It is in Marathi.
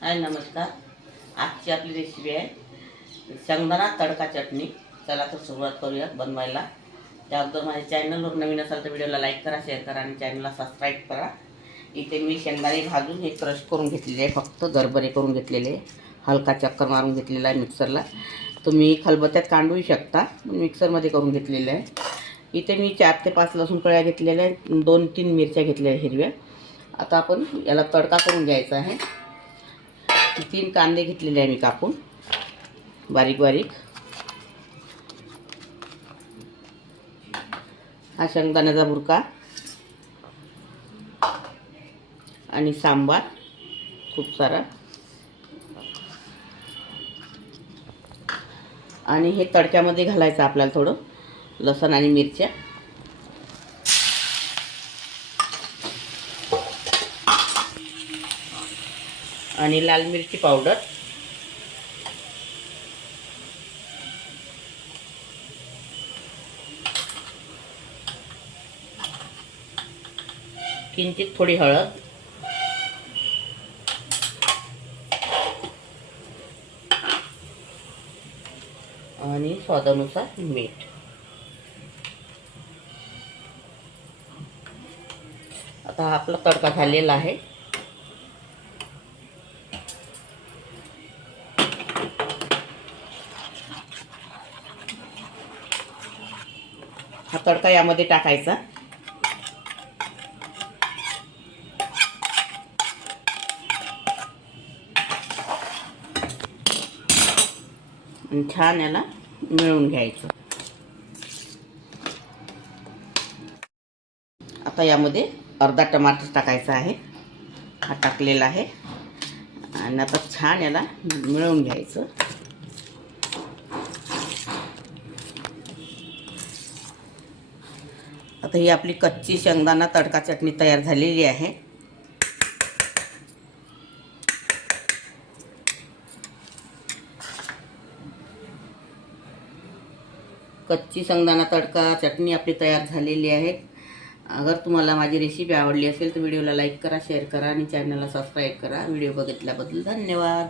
हाय नमस्कार. आजची आपली रेसिपी आहे शेंगदाणा तडका चटणी. चला तर सुरुवात करूया बनवायला. त्या अगोदर माझ्या चॅनलवर नवीन असाल तर व्हिडिओला लाईक करा, शेअर करा आणि चॅनलला सबस्क्राईब करा. इथे मी शेंगदाणे भाजून हे क्रश करून घेतलेले आहे, फक्त गरबरे करून घेतलेले, हलका चक्कर मारून घेतलेला आहे मिक्सरला. तुम्ही खलबत्त्यात काढूही शकता, मिक्सरमध्ये करून घेतलेले आहे. इथे मी 4 ते 5 लसूण कळ्या घेतलेल्या आहेत, 2-3 मिरच्या घेतलेल्या हिरव्या. आता आपण याला तडका करून घ्यायचा आहे. 3 कांदे घेतलेले आहे मी कापून बारीक बारीक. हा शेंगदाण्याचा बुरका आणि सांबार खूप सारा, आणि हे तडक्यामध्ये घालायचं आपल्याला थोडं लसूण आणि मिरच्या. आणि लाल मिरची पावडर, किंचित थोडी हळद, आणि स्वादानुसार मीठ. आता आपला तडका झालेला आहे. हा तडका यामध्ये टाकायचा. आणि छान याला मिळवून घ्यायचं. आता यामध्ये अर्धा टमाटर टाकायचा आहे, हा टाकलेला आहे. आणि आता छान याला मिळवून घ्यायचं. आता ही आपली कच्ची शेंगदाणा तडका चटणी तयार झालेली आहे. कच्ची शेंगदाणा तडका चटणी आपली तयार झालेली आहे. अगर तुम्हाला माझी रेसिपी आवडली असेल तर व्हिडिओला लाईक करा, शेअर करा आणि चॅनलला सबस्क्राईब करा. व्हिडिओ बघितल्याबद्दल धन्यवाद.